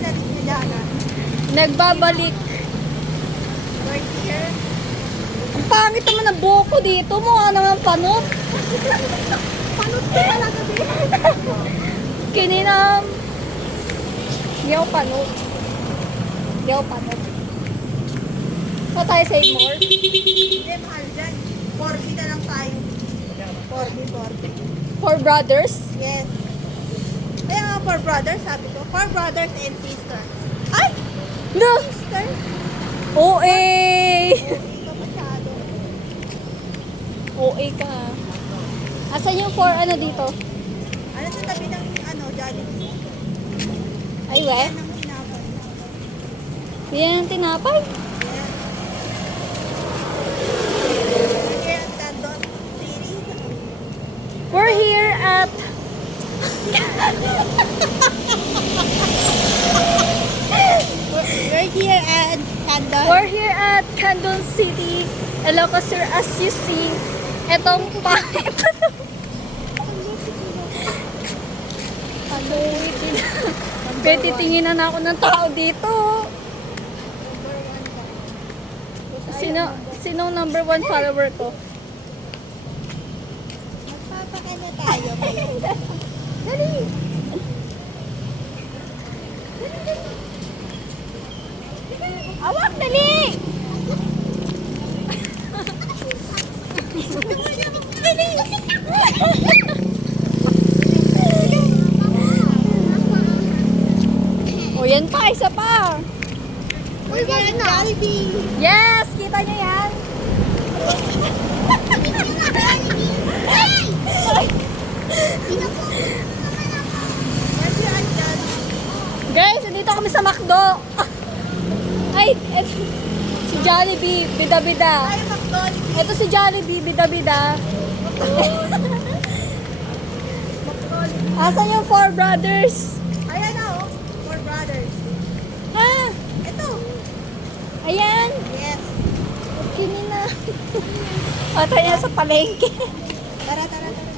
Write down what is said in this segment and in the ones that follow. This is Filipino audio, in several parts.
dito. Nagbabalik. Right here. Ang pangit naman ang buko dito. Mukha naman panot. Panot ka talaga din. Kininam. Hindi ako panot. Hindi ako panot. Pa tayo save more? Hindi, mahal dyan. 40 na lang tayo. 40, 40. Four brothers? Yes. Nga, four brothers, sabi ko. Four brothers and sister. Ay! No! Sister? OA! Hindi ka masyado. OA ka. Asan yung four ano dito? Ano sa tabi ng, ano, Jollibee? Ay, we? Yan ang tinapay. Yan ang tinapay. Yan. Kaya ang Tandon City. We're here at... We're here at Tandon. We're here at Candon City, Ilocos Sur. As you see, etong pangit. Pwede tinginan ako ng tao dito. Sino, sino number one follower ko? Magpapakala tayo ngayon. Dali! Awak, dali! o yan pa, isa pa. Uy, wag na. Yes! Kita niyo yan? We're here at Jollibee. Guys, dito kami sa McDo. Ay, et, si Jollibee, bida-bida. Ay, McDonald's. Ito si Jollibee, bida-bida. Asan yung four brothers? Ayan na, oh. Four brothers. Ha? Ito. Ayan. Yes. Kini na. Ata yan sa palengke. Tara, tara, tara.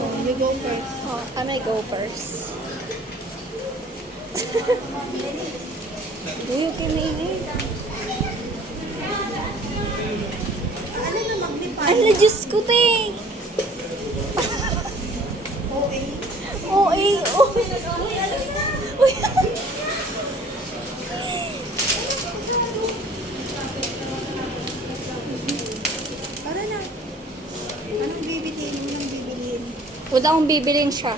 Oh, you go first. Oh, kami go first. Uy, kinilig. Ano na maglipad? Ano, Diyos ko, te. OA. Oh, eh, oh. Uy. Tara na. Anong bibiliin mo yung Wala akong bibilin siya.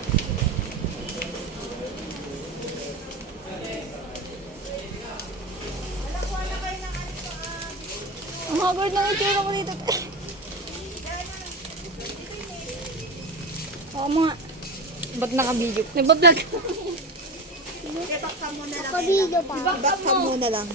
Wala ko na kayo ng pa. Ang haggard na itsura ko dito. Oo mga. Ba't naka-video? Nagbablog. Ibaksan mo na lang. Ibaksan mo na lang.